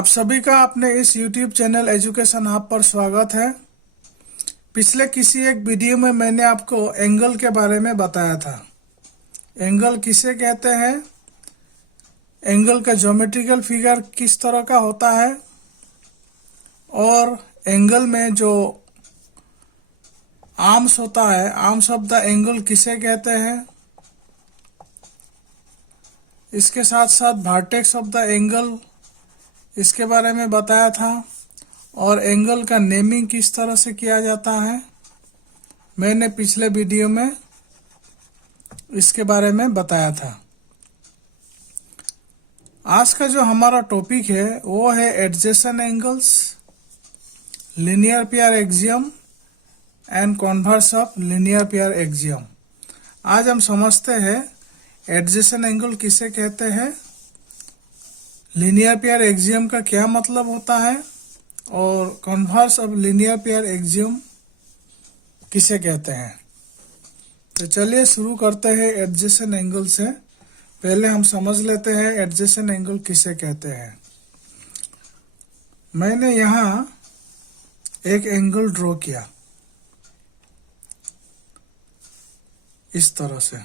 आप सभी का अपने इस YouTube चैनल एजुकेशन हब पर स्वागत है। पिछले किसी एक वीडियो में मैंने आपको एंगल के बारे में बताया था। एंगल किसे कहते हैं, एंगल का ज्योमेट्रिकल फिगर किस तरह का होता है और एंगल में जो आर्म्स होता है, आर्म्स ऑफ द एंगल किसे कहते हैं। इसके साथ साथ वर्टेक्स ऑफ द एंगल, इसके बारे में बताया था और एंगल का नेमिंग किस तरह से किया जाता है मैंने पिछले वीडियो में इसके बारे में बताया था। आज का जो हमारा टॉपिक है वो है adjacent angles, linear pair axiom and converse of linear pair axiom. आज हम समझते हैं एडजेसेंट एंगल किसे कहते हैं, लीनियर पेयर एक्सियम का क्या मतलब होता है और converse of linear pair axiom किसे कहते हैं। तो चलिए शुरू करते हैं एडजेसेंट एंगल से। पहले हम समझ लेते हैं एडजेसेंट एंगल किसे कहते हैं। मैंने यहाँ एक एंगल ड्रॉ किया इस तरह से,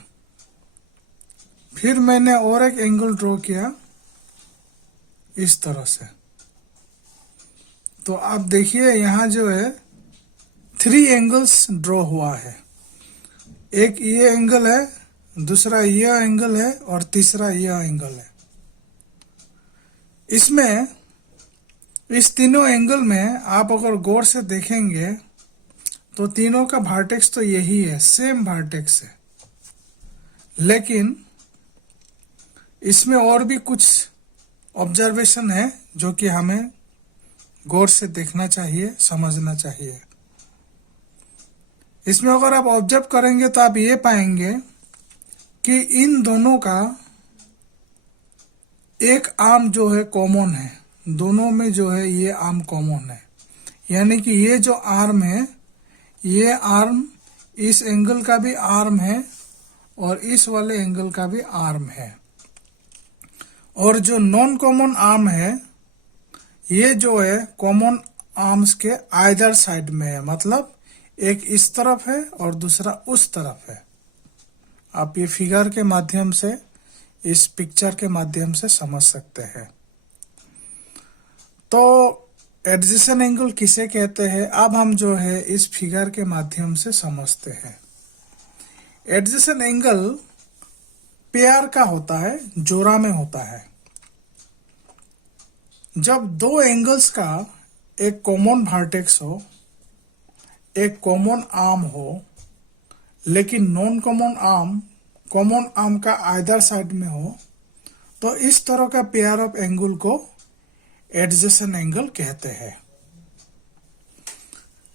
फिर मैंने और एक एंगल ड्रॉ किया इस तरह से। तो आप देखिए यहाँ जो है 3 एंगल्स ड्रॉ हुआ है। एक ये एंगल है, दूसरा यह एंगल है और तीसरा यह एंगल है। इसमें इस तीनों एंगल में आप अगर गौर से देखेंगे तो तीनों का वर्टेक्स तो यही है, सेम वर्टेक्स है, लेकिन इसमें और भी कुछ ऑब्जर्वेशन है जो कि हमें गौर से देखना चाहिए, समझना चाहिए। इसमें अगर आप ऑब्जर्व करेंगे तो आप ये पाएंगे कि इन दोनों का एक आर्म जो है कॉमन है, दोनों में जो है ये आर्म कॉमन है। यानी कि ये जो आर्म है, ये आर्म इस एंगल का भी आर्म है और इस वाले एंगल का भी आर्म है। और जो नॉन कॉमन आर्म है, ये जो है कॉमन आर्म्स के आइदर साइड में है, मतलब एक इस तरफ है और दूसरा उस तरफ है। आप ये फिगर के माध्यम से, इस पिक्चर के माध्यम से समझ सकते हैं। तो एडजेसेंट एंगल किसे कहते हैं, अब हम जो है इस फिगर के माध्यम से समझते हैं। एडजेसेंट एंगल पेयर का होता है, जोड़ा में होता है। जब दो एंगल्स का एक कॉमन वर्टेक्स हो, एक कॉमन आर्म हो, लेकिन नॉन कॉमन आर्म का आइदर साइड में हो, तो इस तरह का पेयर ऑफ एंगल को एडजेसेंट एंगल कहते हैं।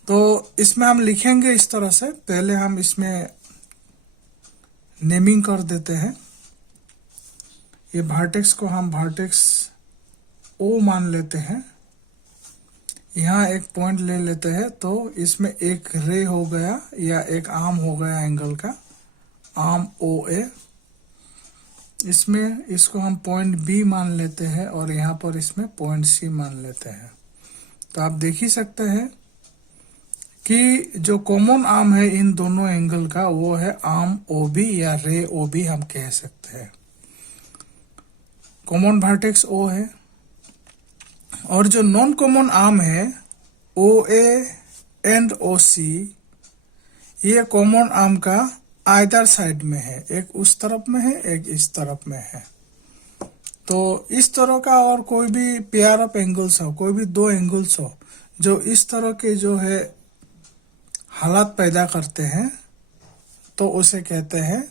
तो इसमें हम लिखेंगे इस तरह से। पहले हम इसमें नेमिंग कर देते हैं। ये वर्टेक्स को हम वर्टेक्स ओ मान लेते हैं। यहाँ एक पॉइंट ले लेते हैं, तो इसमें एक रे हो गया या एक आर्म हो गया एंगल का, आर्म ओ ए। इसमें इसको हम पॉइंट बी मान लेते हैं और यहाँ पर इसमें पॉइंट सी मान लेते हैं। तो आप देख ही सकते हैं कि जो कॉमन आर्म है इन दोनों एंगल का वो है आर्म ओ बी या रे ओ बी हम कह सकते हैं। कॉमन वर्टेक्स ओ है और जो नॉन कॉमन आर्म है ओ ए एंड ओ सी, ये कॉमन आर्म का आइदर साइड में है, एक उस तरफ में है, एक इस तरफ में है। तो इस तरह का और कोई भी पेयर ऑफ एंगल्स हो, कोई भी दो एंगल्स हो जो इस तरह के जो है हालात पैदा करते हैं, तो उसे कहते हैं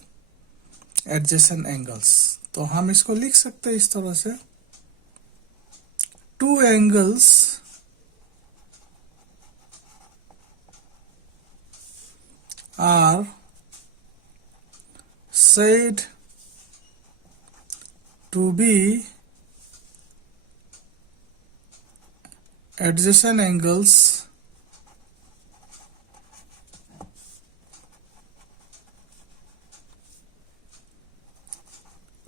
एडजेसेंट एंगल्स। तो हम इसको लिख सकते हैं इस तरह से, 2 angles are said to be adjacent angles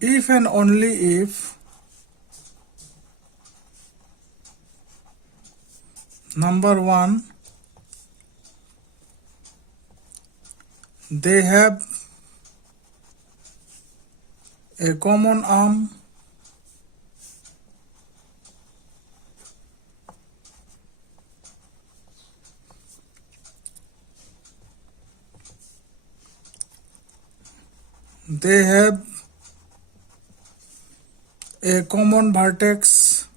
if and only if Number one, they have a common arm. They have a common vertex.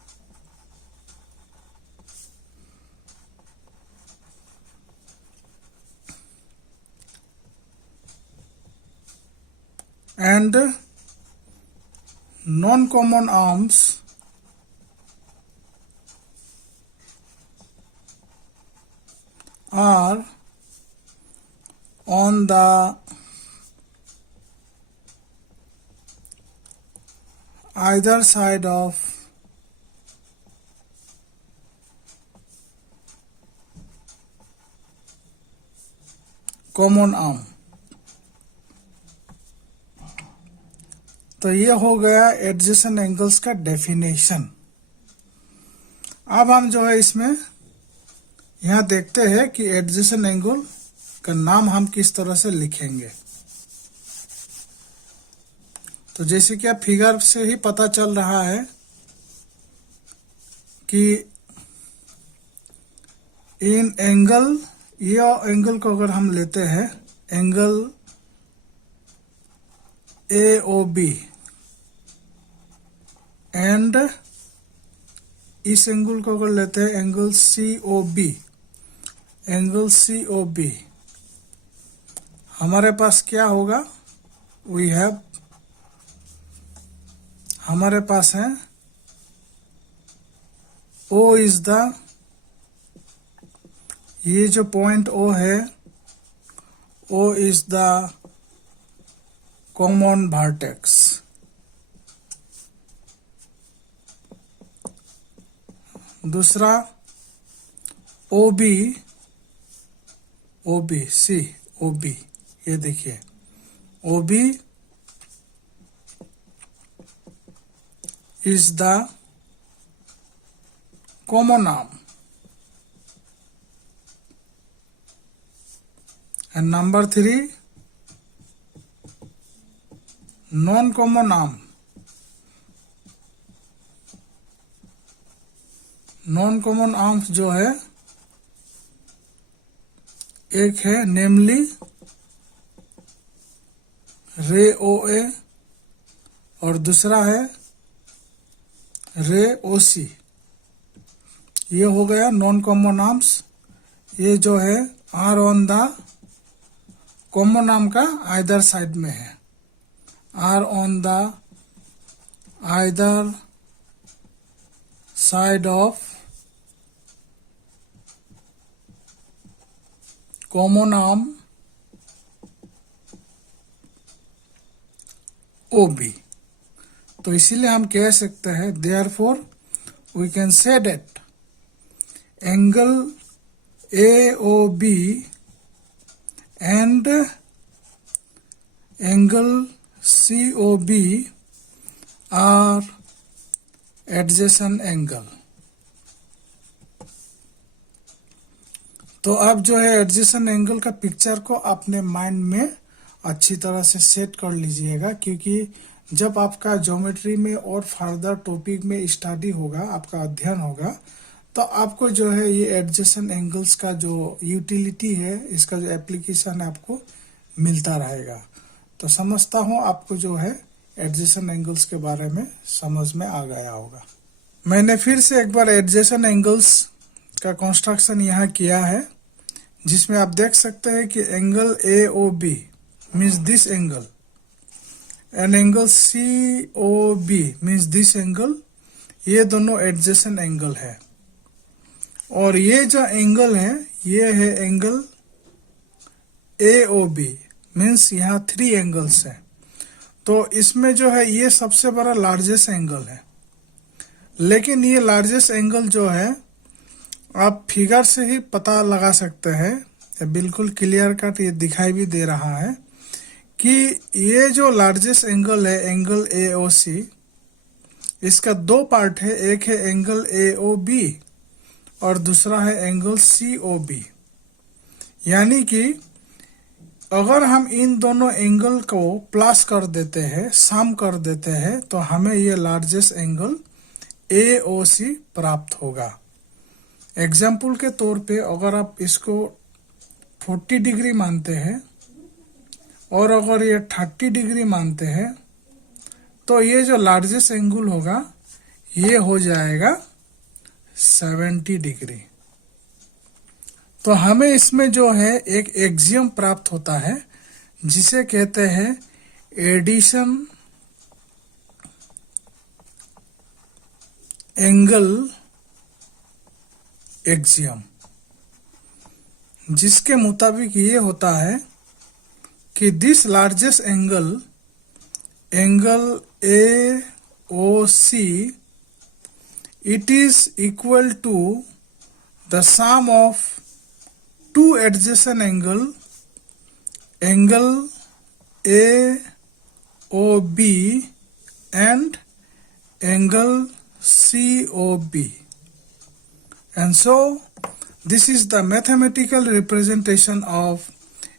And non-common arms are on the either side of common arm. तो ये हो गया adjacent angles का definition. अब हम जो है इसमें यहाँ देखते हैं कि एडजेसेंट एंगल का नाम हम किस तरह से लिखेंगे। तो जैसे कि आप फिगर से ही पता चल रहा है कि इन एंगल, ये एंगल को अगर हम लेते हैं एंगल AOB एंड इस एंगल को अगर लेते हैं एंगल COB, हमारे पास क्या होगा? हमारे पास है O इज द, ये जो पॉइंट O है, O is the common vertex. दूसरा OB, ये देखिए OB is the common arm, and number 3, non-common arm. non-common arms जो है, एक है नेमली रे OA और दूसरा है रे OC। ये हो गया नॉन कॉमन आर्म्स। ये जो है are on the common arm का आइदर साइड में है, are on the either side of common arm OB। तो इसीलिए हम कह सकते हैं therefore we can say that angle AOB and angle COB are adjacent angle। तो अब जो है एडजेसेंट एंगल का पिक्चर को अपने माइंड में अच्छी तरह से सेट कर लीजिएगा, क्योंकि जब आपका ज्योमेट्री में और फर्दर टॉपिक में स्टडी होगा, आपका अध्ययन होगा, तो आपको जो है ये एडजेसेंट एंगल्स का जो यूटिलिटी है, इसका जो एप्लीकेशन है आपको मिलता रहेगा। तो समझता हूँ आपको जो है एडजेसेंट एंगल्स के बारे में समझ में आ गया होगा। मैंने फिर से एक बार एडजेसेंट एंगल्स का कंस्ट्रक्शन यहाँ किया है, जिसमें आप देख सकते हैं कि angle AOB means this angle and angle COB means this angle, ये दोनों एडजेसेंट एंगल है। और ये जो एंगल है ये है एंगल AOB मीन्स यहाँ 3 एंगल्स हैं। तो इसमें जो है ये सबसे बड़ा लार्जेस्ट एंगल है, लेकिन ये लार्जेस्ट एंगल जो है आप फिगर से ही पता लगा सकते हैं, बिल्कुल क्लियर कट ये दिखाई भी दे रहा है कि ये जो लार्जेस्ट एंगल है एंगल AOC, इसका 2 पार्ट है, एक है एंगल AOB और दूसरा है एंगल COB। यानी कि अगर हम इन दोनों एंगल को प्लस कर देते हैं, सम कर देते हैं, तो हमें ये लार्जेस्ट एंगल AOC प्राप्त होगा। एग्जाम्पल के तौर पे अगर आप इसको 40 डिग्री मानते हैं और अगर ये 30 डिग्री मानते हैं, तो ये जो लार्जेस्ट एंगल होगा ये हो जाएगा 70 डिग्री। तो हमें इसमें जो है एक एक्सियम प्राप्त होता है जिसे कहते हैं एडिशन एंगल एक्सियम, जिसके मुताबिक ये होता है कि this largest angle AOC it is equal to the sum of two adjacent angle AOB and angle COB, and so this is the mathematical representation of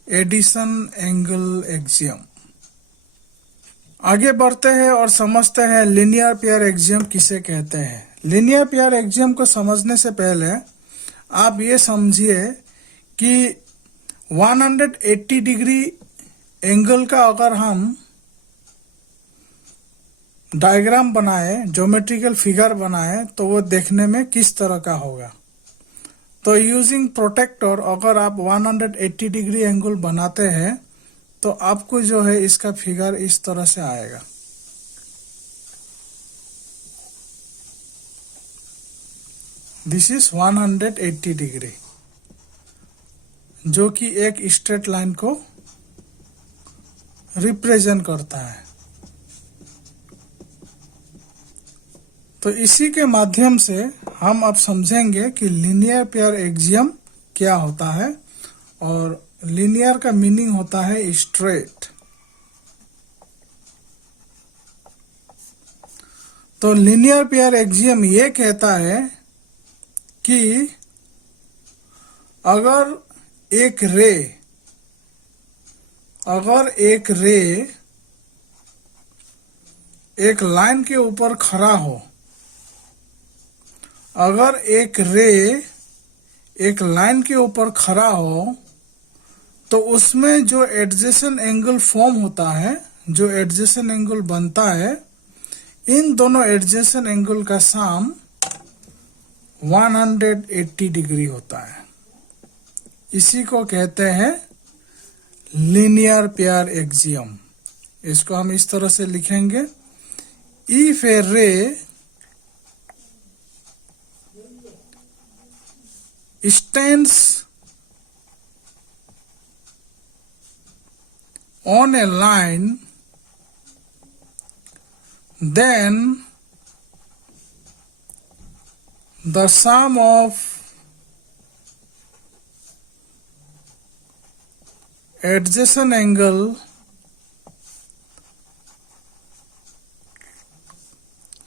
addition angle axiom. आगे बढ़ते हैं और समझते हैं लीनियर पेयर एक्सियम किसे कहते हैं। Linear pair axiom को समझने से पहले आप ये समझिए कि 180 डिग्री एंगल का अगर हम डायग्राम बनाए, ज्योमेट्रिकल फिगर बनाए, तो वो देखने में किस तरह का होगा। तो यूजिंग प्रोटेक्टर अगर आप 180 डिग्री एंगल बनाते हैं तो आपको जो है इसका फिगर इस तरह से आएगा। दिस इज 180 डिग्री, जो कि एक स्ट्रेट लाइन को रिप्रेजेंट करता है। तो इसी के माध्यम से हम अब समझेंगे कि लीनियर पेयर एक्सियम क्या होता है, और लीनियर का मीनिंग होता है स्ट्रेट। तो लीनियर पेयर एक्सियम ये कहता है कि अगर एक रे एक लाइन के ऊपर खड़ा हो, अगर एक रे एक लाइन के ऊपर खड़ा हो, तो उसमें जो एडजेसेंट एंगल फॉर्म होता है, जो एडजेसेंट एंगल बनता है, इन दोनों एडजेसेंट एंगल का सम 180 डिग्री होता है। इसी को कहते हैं लीनियर पेयर एक्सियम। इसको हम इस तरह से लिखेंगे, इफ ए रे stands on a line, then the sum of adjacent angle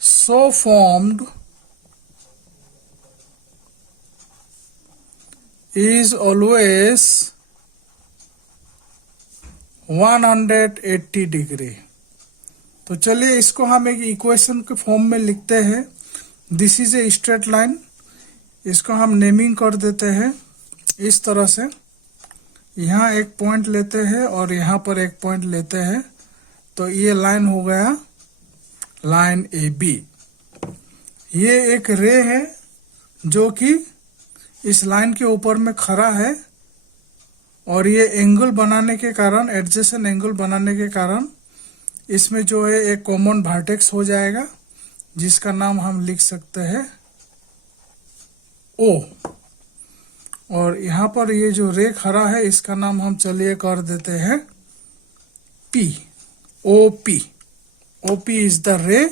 so formed is always 180 degree. तो चलिए इसको हम एक इक्वेशन के फॉर्म में लिखते हैं। This is a straight line, इसको हम नेमिंग कर देते हैं इस तरह से। यहाँ एक पॉइंट लेते हैं और यहाँ पर एक पॉइंट लेते हैं, तो ये लाइन हो गया लाइन AB। ये एक रे है जो कि इस लाइन के ऊपर में खड़ा है, और ये एंगल बनाने के कारण, एडजेसेंट एंगल बनाने के कारण इसमें जो है एक कॉमन वर्टेक्स हो जाएगा, जिसका नाम हम लिख सकते हैं O। और यहाँ पर ये जो रे खड़ा है इसका नाम हम चलिए कर देते हैं P, OP। OP is the रे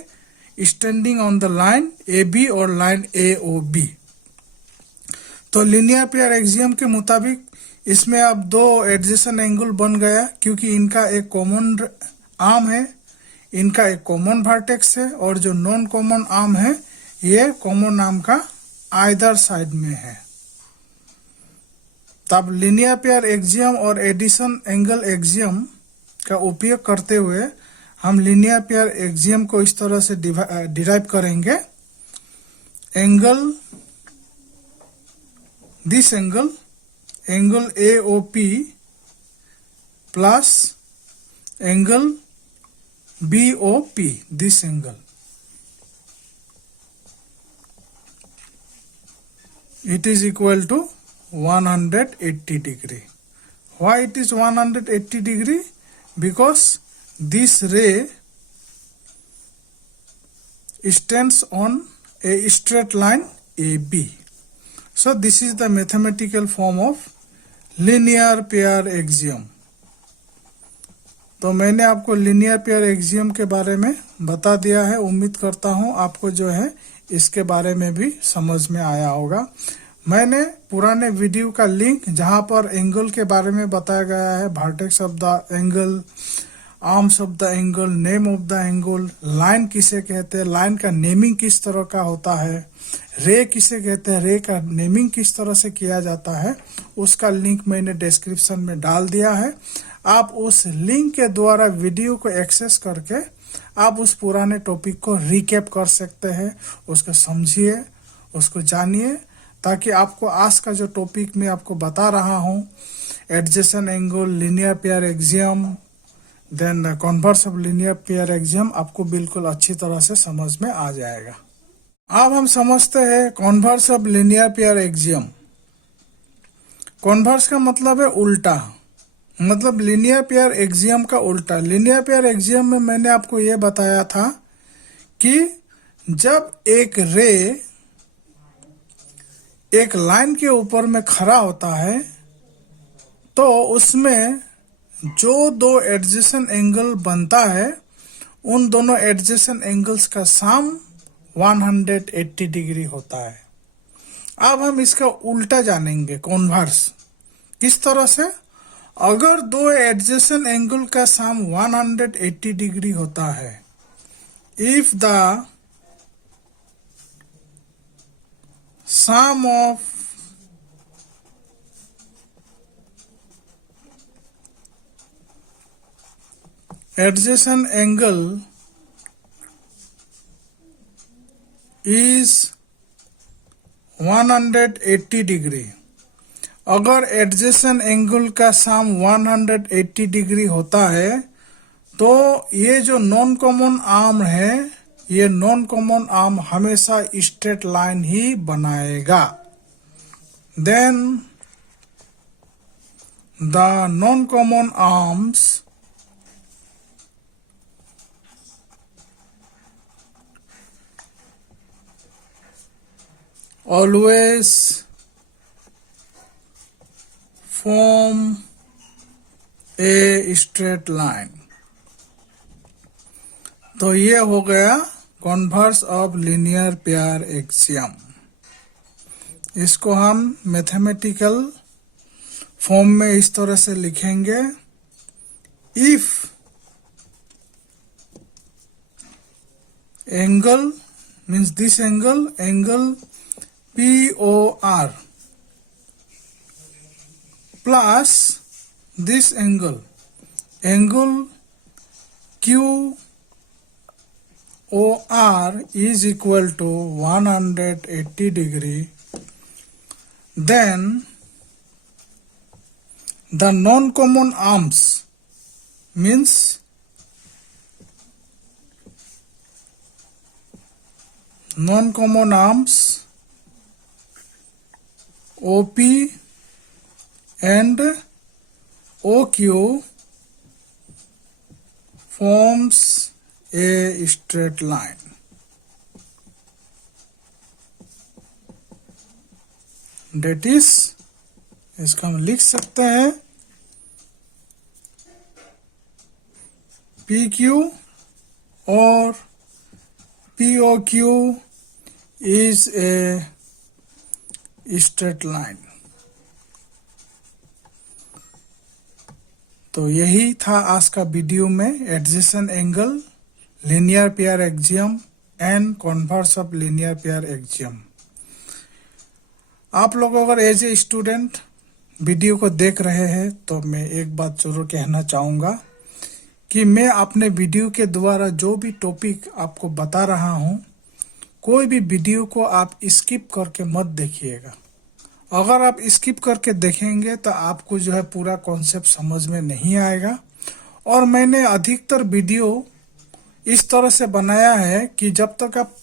standing on the line AB और लाइन AOB। तो लीनियर पेयर एक्सियम के मुताबिक इसमें अब दो एडजेसेंट एंगल बन गया, क्योंकि इनका एक कॉमन आर्म है, इनका एक कॉमन वर्टेक्स है, और जो नॉन कॉमन आर्म है ये कॉमन आर्म का आइदर साइड में है, तब लीनियर पेयर एक्सियम और एडिशन एंगल एक्सियम का उपयोग करते हुए हम लीनियर पेयर एक्सियम को इस तरह से डिराइव करेंगे। Angle, this angle AOP plus angle BOP, this angle, it is equal to 180 degree. Why it is 180 degree? Because this ray stands on a straight line AB. So this is the mathematical form of linear pair axiom. तो मैंने आपको linear pair axiom के बारे में बता दिया है। उम्मीद करता हूं आपको जो है इसके बारे में भी समझ में आया होगा। मैंने पुराने वीडियो का लिंक जहां पर एंगल के बारे में बताया गया है, vertex of the angle, arms of the angle, name of the angle, line किसे कहते हैं, लाइन का नेमिंग किस तरह का होता है, रे किसे कहते हैं, रे का नेमिंग किस तरह से किया जाता है, उसका लिंक मैंने डिस्क्रिप्शन में डाल दिया है। आप उस लिंक के द्वारा वीडियो को एक्सेस करके आप उस पुराने टॉपिक को रिकैप कर सकते हैं, उसको समझिए, उसको जानिए, ताकि आपको आज का जो टॉपिक मैं आपको बता रहा हूं, adjacent angle, linear pair axiom, then converse of linear pair axiom, आपको बिल्कुल अच्छी तरह से समझ में आ जाएगा। अब हम समझते हैं converse of linear pair axiom. Converse का मतलब है उल्टा, मतलब लीनियर पेयर एक्सियम का उल्टा। लीनियर पेयर एक्सियम में मैंने आपको यह बताया था कि जब एक रे एक लाइन के ऊपर में खड़ा होता है तो उसमें जो दो एडजेसेंट एंगल बनता है, उन दोनों एडजेसेंट एंगल्स का सम 180 डिग्री होता है। अब हम इसका उल्टा जानेंगे, कॉन्वर्स। किस तरह से? अगर दो एडजेसेंट एंगल का सम 180 डिग्री होता है, if the sum of adjacent angle is 180 degree. अगर एडजेसेंट एंगल का सम 180 डिग्री होता है तो ये जो नॉन कॉमन आर्म है, ये नॉन कॉमन आर्म हमेशा स्ट्रेट लाइन ही बनाएगा। Then the non common arms always form a straight line. तो ये हो गया converse of linear pair axiom. इसको हम मैथमेटिकल फॉर्म में इस तरह से लिखेंगे, if angle means this angle, angle POR plus this angle, angle QOR is equal to 180 degree, then the non-common arms means non-common arms OP and OQ forms a straight line. That is, इसका हम लिख सकते हैं PQ और POQ is a straight line. तो यही था आज का वीडियो में adjacent angle, linear pair axiom and converse of linear pair axiom. आप लोग अगर एज ए स्टूडेंट वीडियो को देख रहे हैं तो मैं एक बात जरूर कहना चाहूँगा कि मैं अपने वीडियो के द्वारा जो भी टॉपिक आपको बता रहा हूँ, कोई भी वीडियो को आप स्किप करके मत देखिएगा। अगर आप स्किप करके देखेंगे तो आपको जो है पूरा कॉन्सेप्ट समझ में नहीं आएगा। और मैंने अधिकतर वीडियो इस तरह से बनाया है कि जब तक आप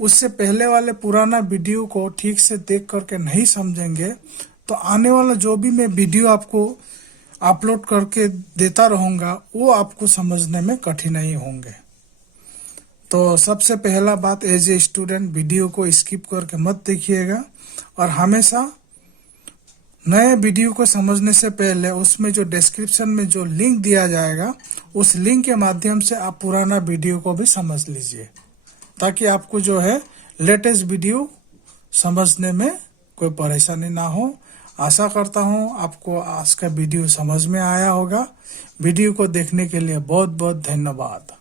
उससे पहले वाले पुराना वीडियो को ठीक से देख करके नहीं समझेंगे तो आने वाला जो भी मैं वीडियो आपको अपलोड करके देता रहूँगा वो आपको समझने में कठिनाई होंगे। तो सबसे पहला बात, एज ए स्टूडेंट वीडियो को स्किप करके मत देखिएगा और हमेशा नए वीडियो को समझने से पहले उसमें जो डिस्क्रिप्शन में जो लिंक दिया जाएगा उस लिंक के माध्यम से आप पुराना वीडियो को भी समझ लीजिए, ताकि आपको जो है लेटेस्ट वीडियो समझने में कोई परेशानी ना हो। आशा करता हूँ आपको आज का वीडियो समझ में आया होगा। वीडियो को देखने के लिए बहुत बहुत धन्यवाद।